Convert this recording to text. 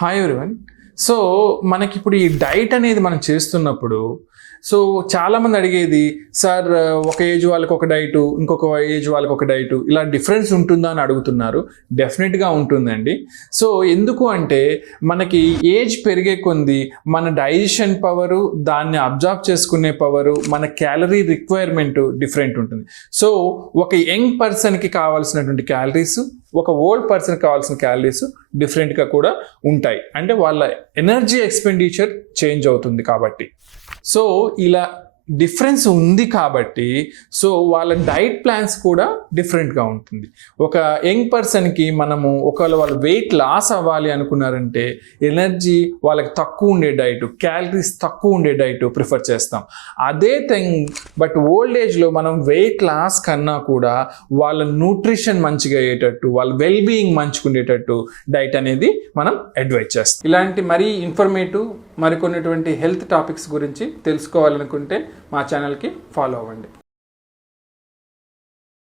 Hi everyone. So మనకి ఇప్పుడు ఈ డైట్ అనేది మనం చేస్తున్నప్పుడు సో చాలామంది అడిగేది, సార్ ఒక ఏజ్ వాళ్ళకి ఒక డైటు, ఇంకొక ఏజ్ వాళ్ళకి ఒక డైటు, ఇలా డిఫరెన్స్ ఉంటుందా అని అడుగుతున్నారు. డెఫినెట్గా ఉంటుందండి. సో ఎందుకు అంటే మనకి ఏజ్ పెరిగే కొద్దీ మన డైజెషన్ పవరు, దాన్ని అబ్జార్బ్ చేసుకునే పవరు, మన క్యాలరీ రిక్వైర్మెంట్ డిఫరెంట్ ఉంటుంది. సో ఒక యంగ్ పర్సన్కి కావాల్సినటువంటి క్యాలరీస్, ఒక ఓల్డ్ పర్సన్కి కావాల్సిన క్యాలరీస్ డిఫరెంట్గా కూడా ఉంటాయి. అంటే వాళ్ళ ఎనర్జీ ఎక్స్పెండిచర్ చేంజ్ అవుతుంది కాబట్టి. సో ఇలా డిఫరెన్స్ ఉంది కాబట్టి సో వాళ్ళ డైట్ ప్లాన్స్ కూడా డిఫరెంట్గా ఉంటుంది. ఒక యంగ్ పర్సన్కి మనము ఒకవేళ వాళ్ళు వెయిట్ లాస్ అవ్వాలి అనుకున్నారంటే ఎనర్జీ వాళ్ళకి తక్కువ ఉండే డైట్, క్యాలరీస్ తక్కువ ఉండే డైట్ ప్రిఫర్ చేస్తాం. అదే థింగ్ బట్ ఓల్డ్ ఏజ్లో మనం వెయిట్ లాస్ కన్నా కూడా వాళ్ళ న్యూట్రిషన్ మంచిగా అయ్యేటట్టు, వాళ్ళ వెల్ బీయింగ్ మంచిగా ఉండేటట్టు డైట్ అనేది మనం అడ్వైజ్ చేస్తాం. ఇలాంటి మరీ ఇన్ఫర్మేటివ్ మరికొన్నిటువంటి హెల్త్ టాపిక్స్ గురించి తెలుసుకోవాలనుకుంటే మా ఛానల్కి ఫాలో అవ్వండి.